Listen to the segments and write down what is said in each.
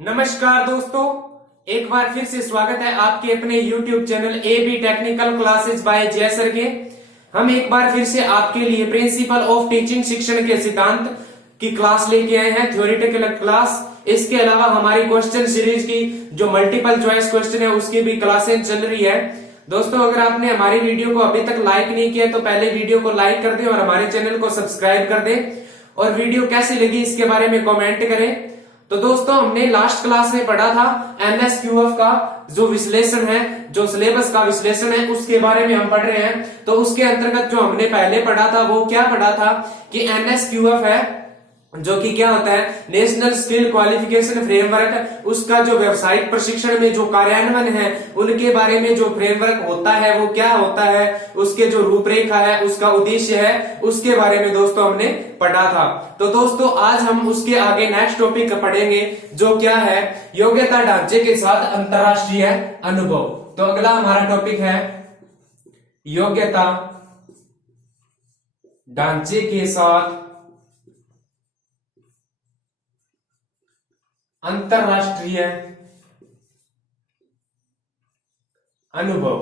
नमस्कार दोस्तों, एक बार फिर से स्वागत है आपके अपने YouTube channel AB technical classes bye जय सर के। हम एक बार फिर से आपके लिए प्रिंसिपल ऑफ टीचिंग शिक्षण के सिद्धांत की क्लास लेके आए हैं, थ्योरेटिकल क्लास। इसके अलावा हमारी क्वेश्चन सीरीज की जो मल्टीपल चॉइस क्वेश्चन है उसकी भी क्लासें चल रही है। दोस्तों, अगर आपने हमारी वीडियो को अभी तक लाइक नहीं किया तो पहले वीडियो को लाइक कर दें और हमारे चैनल को सब्सक्राइब कर दें और वीडियो कैसी लगी इसके बारे में कमेंट करें। तो दोस्तों, हमने लास्ट क्लास में पढ़ा था एमएसक्यूएफ का जो विश्लेषण है, जो सिलेबस का विश्लेषण है, उसके बारे में हम पढ़ रहे हैं। तो उसके अंतर्गत जो हमने पहले पढ़ा था वो क्या पढ़ा था कि एमएसक्यूएफ है जो कि क्या होता है, नेशनल स्किल क्वालिफिकेशन फ्रेमवर्क। उसका जो व्यावसायिक प्रशिक्षण में जो कार्यान्वयन है उनके बारे में जो फ्रेमवर्क होता है वो क्या होता है, उसके जो रूपरेखा है, उसका उद्देश्य है, उसके बारे में दोस्तों हमने पढ़ा था। तो दोस्तों, आज हम उसके आगे नेक्स्ट टॉपिक पढ़ेंगे जो क्या है, योग्यता ढांचे के साथ अंतरराष्ट्रीय अनुभव। तो अगला हमारा टॉपिक है योग्यता ढांचे के साथ अंतरराष्ट्रीय अनुभव।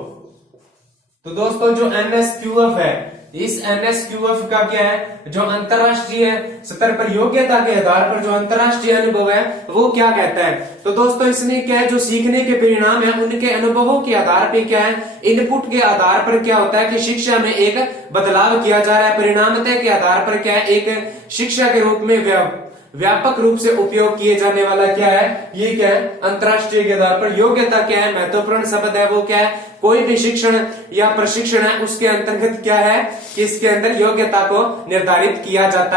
तो दोस्तों, जो एमएसक्यूएफ है, इस एमएसक्यूएफ का क्या है, जो अंतरराष्ट्रीय स्तर पर योग्यता के आधार पर जो अंतरराष्ट्रीय अनुभव है वो क्या कहता है। तो दोस्तों, इसमें क्या है, जो सीखने के परिणाम है उनके अनुभवों के आधार पर क्या है, इनपुट के आधार पर क्या होता है कि शिक्षा में एक बदलाव किया जा रहा है। परिणामतः के आधार पर क्या है, एक शिक्षा के रूप में व्यापक रूप से उपयोग किए जाने वाला क्या है, ये क्या है, अंतरराष्ट्रीय के आधार पर योग्यता क्या है, महत्वपूर्ण शब्द है वो क्या है, कोई भी शिक्षण या प्रशिक्षण है उसके अंतर्गत क्या है कि इसके अंदर योग्यता को निर्धारित किया जाता है।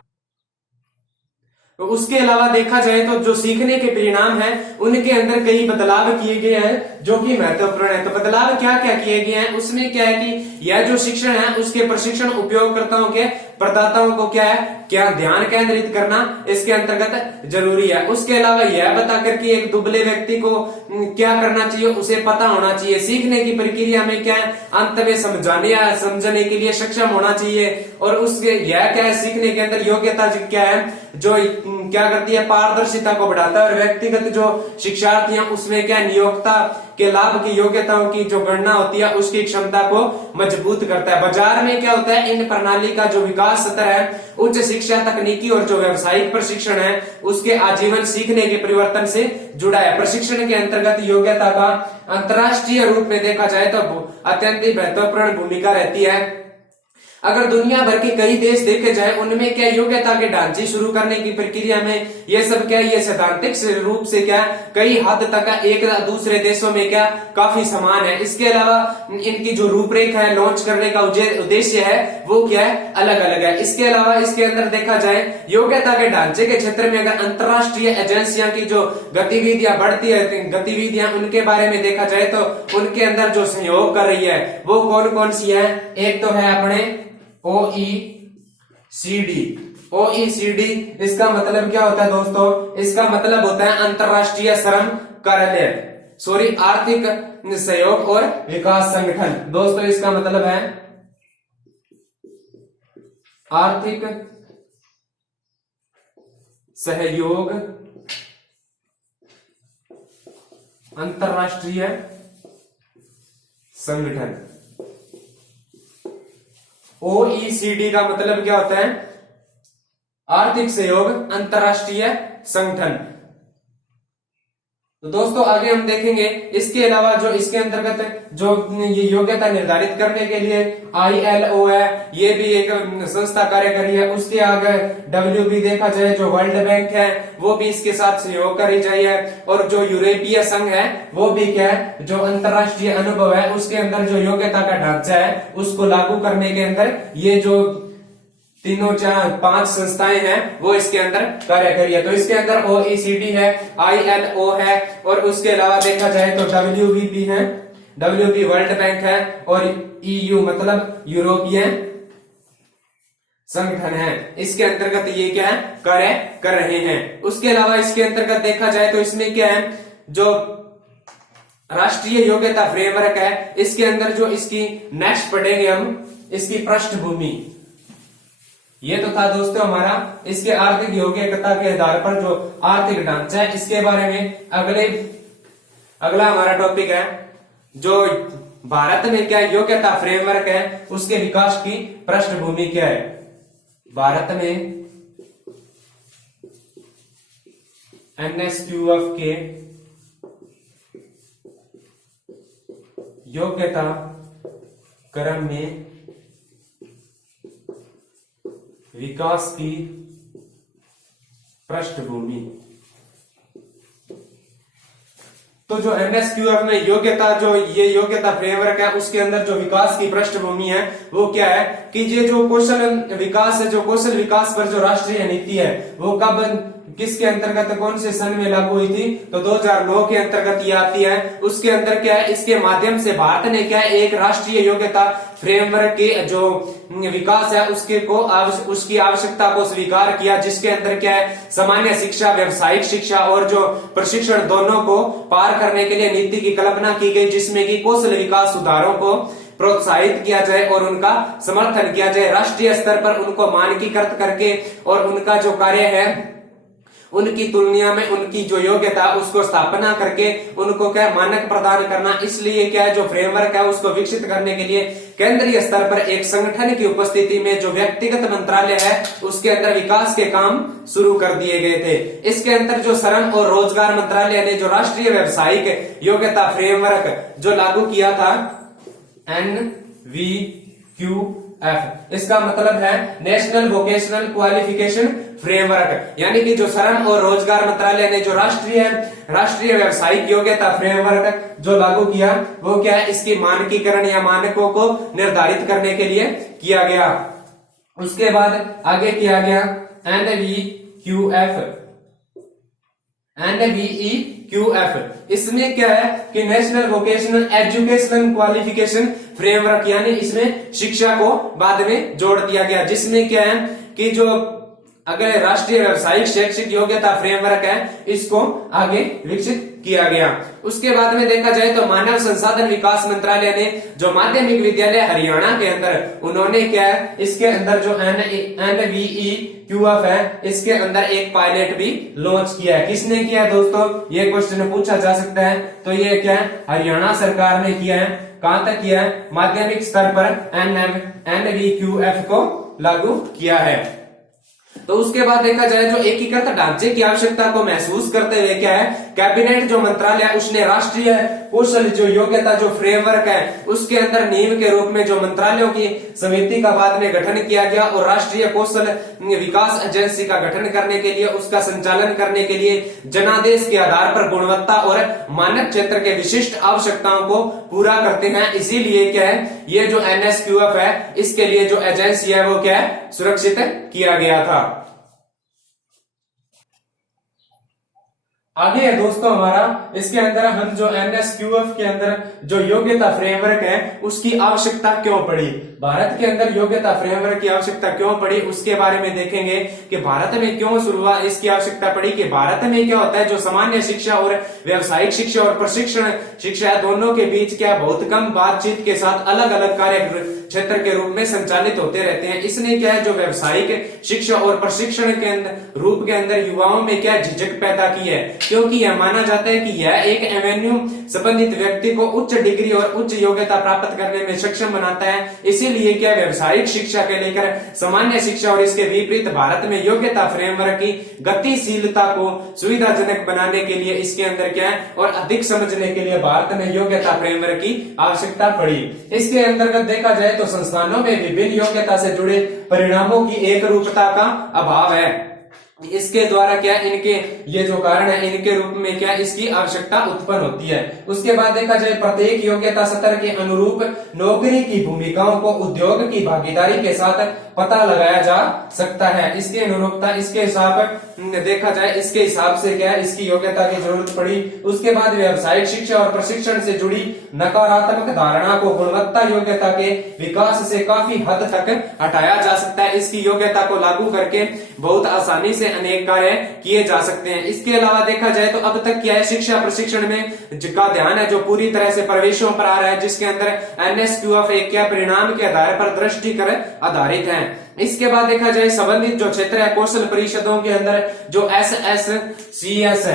तो उसके अलावा देखा जाए तो जो सीखने के परिणाम है उनके अंदर कई बदलाव किए गए हैं जो कि महत्वपूर्ण है। तो बदलाव क्या क्या किए गए हैं, उसमें क्या है कि यह जो शिक्षण है उसके प्रशिक्षण उपयोगकर्ताओं के प्रदाताओं को क्या है, क्या ध्यान केंद्रित करना इसके अंतर्गत जरूरी है। उसके अलावा यह बता करके एक दुबले व्यक्ति को क्या करना चाहिए, उसे पता होना चाहिए। सीखने की प्रक्रिया में क्या है, अंत में समझाने या समझने के लिए सक्षम होना चाहिए। और उसके यह क्या है, सीखने के अंदर योग्यता क्या है, जो क्या करती है, पारदर्शिता को बढ़ाता है और व्यक्तिगत जो शिक्षार्थी हैं उसमें क्या नियोक्ता के लाभ की योग्यताओं की जो गणना होती है उसकी क्षमता को मजबूत करता है। बाजार में क्या होता है, इन प्रणाली का जो विकास स्तर है उच्च शिक्षा, तकनीकी और जो व्यावसायिक प्रशिक्षण है उसके आजीवन सीखने के परिवर्तन से जुड़ा है। प्रशिक्षण के अंतर्गत योग्यता का अंतरराष्ट्रीय रूप में देखा जाए तो अत्यंत महत्वपूर्ण भूमिका रहती है। अगर दुनिया भर के कई देश देखे जाए उनमें क्या योग्यता के ढांचे शुरू करने की प्रक्रिया में ये सब क्या, ये सैद्धांतिक रूप से क्या कई हद तक एक दूसरे देशों में क्या काफी समान है। इसके अलावा इनकी जो रूपरेखा है, लॉन्च करने का उद्देश्य है वो क्या है, अलग अलग है। इसके अलावा इसके अंदर देखा जाए योग्यता के ढांचे के क्षेत्र में अगर अंतरराष्ट्रीय एजेंसियां की जो गतिविधियां बढ़ती है, गतिविधियां उनके बारे में देखा जाए तो उनके अंदर जो सहयोग कर रही है वो कौन कौन सी है। एक तो है अपने ओईसीडी। ओईसीडी इसका मतलब क्या होता है दोस्तों, इसका मतलब होता है अंतरराष्ट्रीय श्रम कार्यालय, आर्थिक सहयोग और विकास संगठन। दोस्तों, इसका मतलब है आर्थिक सहयोग अंतरराष्ट्रीय संगठन। ओईसीडी का मतलब क्या होता है, आर्थिक सहयोग अंतरराष्ट्रीय संगठन। तो दोस्तों, आगे हम देखेंगे इसके अलावा जो इसके अंतर्गत जो ये योग्यता निर्धारित करने के लिए ILO है, ये भी एक संस्था कार्य कर रही है। उसके आगे WB देखा जाए, जो वर्ल्ड बैंक है वो भी इसके साथ सहयोग कर रही है। और जो यूरोपीय संघ है वो भी क्या है, जो अंतरराष्ट्रीय अनुभव है उसके अंदर जो योग्यता का ढांचा है उसको लागू करने के अंदर ये जो तीनों चार पांच संस्थाएं हैं वो इसके अंदर कार्य कर रही है। तो इसके अंदर OECD है, ILO है और उसके अलावा देखा जाए तो WB भी है, WB वर्ल्ड बैंक है और EU मतलब यूरोपियन संगठन है। इसके अंतर्गत ये क्या है, कार्य कर रहे हैं। उसके अलावा इसके अंतर्गत देखा जाए तो इसमें क्या है, जो राष्ट्रीय योग्यता फ्रेमवर्क है, इसके अंदर जो इसकी नेक्स्ट पढ़ेंगे हम इसकी पृष्ठभूमि। ये तो था दोस्तों हमारा इसके आर्थिक योग्यता के आधार पर जो आर्थिक ढांचा है इसके बारे में। अगला हमारा टॉपिक है जो भारत में क्या योग्यता फ्रेमवर्क है उसके विकास की पृष्ठभूमि क्या है। भारत में एनएसक्यूएफ के योग्यता क्रम में विकास की पृष्ठभूमि। तो जो एनएसक्यूएफ में योग्यता जो ये योग्यता फ्रेमवर्क है उसके अंदर जो विकास की पृष्ठभूमि है वो क्या है कि ये जो कौशल विकास है, जो कौशल विकास पर जो राष्ट्रीय नीति है वो कब किसके अंतर्गत कौन से सन में लागू हुई थी, तो 2009 के अंतर्गत ये आती है। उसके अंदर क्या है, इसके माध्यम से भारत ने क्या है एक राष्ट्रीय योग्यता फ्रेमवर्क के जो विकास है उसकी आवश्यकता को स्वीकार किया, जिसके अंदर क्या है सामान्य शिक्षा, व्यावसायिक शिक्षा और जो प्रशिक्षण दोनों को पार करने के लिए नीति की कल्पना की गई, जिसमें कि कौशल विकास सुधारों को प्रोत्साहित किया जाए और उनका समर्थन किया जाए। राष्ट्रीय स्तर पर उनको मानकीकृत करके और उनका जो कार्य है उनकी तुलना में उनकी जो योग्यता उसको स्थापना करके उनको क्या मानक प्रदान करना। इसलिए क्या है जो फ्रेमवर्क है उसको विकसित करने के लिए केंद्रीय स्तर पर एक संगठन की उपस्थिति में जो व्यक्तिगत मंत्रालय है उसके अंदर विकास के काम शुरू कर दिए गए थे। इसके अंदर जो श्रम और रोजगार मंत्रालय ने जो राष्ट्रीय व्यावसायिक योग्यता फ्रेमवर्क जो लागू किया था NVQF, इसका मतलब है नेशनल वोकेशनल क्वालिफिकेशन फ्रेमवर्क, यानी कि जो श्रम और रोजगार मंत्रालय ने जो राष्ट्रीय व्यावसायिक योग्यता फ्रेमवर्क जो लागू किया वो क्या है इसकी मानकीकरण या मानकों को निर्धारित करने के लिए किया गया। उसके बाद आगे किया गया NVEQF। इसमें क्या है कि national vocational educational qualification framework, यानी इसमें शिक्षा को बाद में जोड़ दिया गया, जिसमें क्या है कि जो अगर राष्ट्रीय व्यावसायिक शैक्षिक योग्यता फ्रेमवर्क है इसको आगे विकसित किया गया। उसके बाद में देखा जाए तो मानव संसाधन विकास मंत्रालय ने जो माध्यमिक विद्यालय हरियाणा के अंदर उन्होंने क्या है इसके अंदर जो NVEQF है इसके अंदर एक पायलट भी लॉन्च किया है। किसने किया है दोस्तों, ये क्वेश्चन पूछा जा सकता है। तो ये क्या है हरियाणा सरकार ने किया है। कहां तक किया है, माध्यमिक स्तर पर NVQF को लागू किया है। तो उसके बाद देखा जाए जो एकीकृत ढांचे की आवश्यकता को महसूस करते हुए क्या है कैबिनेट जो मंत्रालय है उसने राष्ट्रीय कौशल जो योग्यता जो फ्रेमवर्क है उसके अंदर नींव के रूप में जो मंत्रालयों की समिति का बाद में गठन किया गया और राष्ट्रीय कौशल विकास एजेंसी का गठन करने के लिए उसका संचालन करने के लिए जनादेश के आधार पर गुणवत्ता और मानक क्षेत्र के विशिष्ट आवश्यकताओं को पूरा करते हैं। इसीलिए क्या है ये जो NSQF है इसके लिए जो एजेंसी है वो क्या है सुरक्षित किया गया था। आगे है दोस्तों हमारा इसके अंदर हम जो NSQF के अंदर जो योग्यता फ्रेमवर्क है उसकी आवश्यकता क्यों पड़ी, भारत के अंदर योग्यता फ्रेमवर्क की आवश्यकता क्यों पड़ी उसके बारे में देखेंगे कि भारत में क्यों शुरुआत इसकी आवश्यकता पड़ी। कि भारत में क्या होता है जो सामान्य शिक्षा और व्यावसायिक शिक्षा और प्रशिक्षण शिक्षा दोनों के बीच क्या बहुत कम बातचीत के साथ अलग अलग कार्य क्षेत्र के रूप में संचालित होते रहते हैं। इसने क्या है जो व्यावसायिक शिक्षा और प्रशिक्षण के अंदर रूप के अंदर युवाओं में क्या झिझक पैदा की है, क्योंकि यह माना जाता है कि यह एक एवेन्यू संबंधित व्यक्ति को उच्च डिग्री और उच्च योग्यता प्राप्त करने में सक्षम बनाता है। इसीलिए क्या व्यावसायिक शिक्षा के लेकर सामान्य शिक्षा और इसके विपरीत भारत में योग्यता फ्रेमवर्क की गतिशीलता को सुविधाजनक बनाने के लिए इसके अंदर क्या है और अधिक समझने के लिए भारत में योग्यता फ्रेमवर्क की आवश्यकता पड़ी। इसके अंतर्गत देखा जाए तो संस्थानों में विभिन्न योग्यता से जुड़े परिणामों की एक रूपता का अभाव है। इसके द्वारा क्या इनके ये जो कारण है इनके रूप में क्या इसकी आवश्यकता उत्पन्न होती है। उसके बाद देखा जाए प्रत्येक योग्यता स्तर के अनुरूप नौकरी की भूमिकाओं को उद्योग की भागीदारी के साथ पता लगाया जा सकता है। इसकी अनुरूपता इसके हिसाब देखा जाए इसके हिसाब से क्या है इसकी योग्यता की जरूरत पड़ी। उसके बाद व्यावसायिक शिक्षा और प्रशिक्षण से जुड़ी नकारात्मक धारणा को गुणवत्ता योग्यता के विकास से काफी हद तक हटाया जा सकता है। इसकी योग्यता को लागू करके बहुत आसानी से अनेक कार्य किए जा सकते हैं। इसके अलावा देखा जाए तो अब तक क्या है, शिक्षा प्रशिक्षण में का ध्यान है जो पूरी तरह से प्रवेशों पर आ रहा है, जिसके अंदर एनएसक्यूएफ एक क्या परिणाम के आधार पर दृष्टिकर आधारित है। इसके बाद देखा जाए संबंधित जो क्षेत्र है कौशल परिषदों के अंदर जो एसएससीएस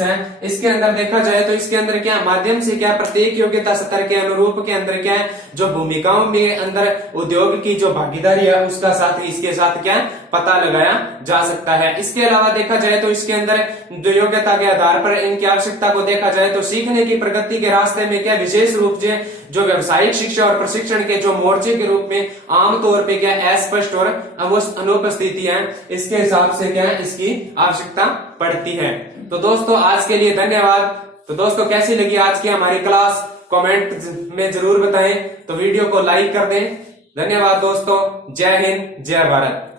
है, इसके अंदर देखा जाए तो इसके अंदर क्या माध्यम से क्या प्रत्येक योग्यता स्तर के अनुरूप के अंदर क्या है जो भूमिकाओं में अंदर उद्योग की जो भागीदारी है उसका साथ ही इसके साथ क्या पता लगाया जा सकता है। इसके अलावा देखा जाए तो इसके अंदर जो योग्यता के आधार पर इनकी आवश्यकता को देखा जाए तो सीखने की प्रगति के रास्ते में क्या विशेष रूप से जो व्यावसायिक शिक्षा और प्रशिक्षण के जो मोर्चे के रूप में आमतौर पे क्या अस्पष्ट और अनुपस्थिति है, इसके हिसाब से क्या इसकी आवश्यकता पड़ती है। तो दोस्तों आज के लिए धन्यवाद। तो दोस्तों कैसी लगी आज की हमारी क्लास, कमेंट में जरूर बताएं। तो वीडियो को लाइक कर दें। धन्यवाद दोस्तों। जय हिंद, जय भारत।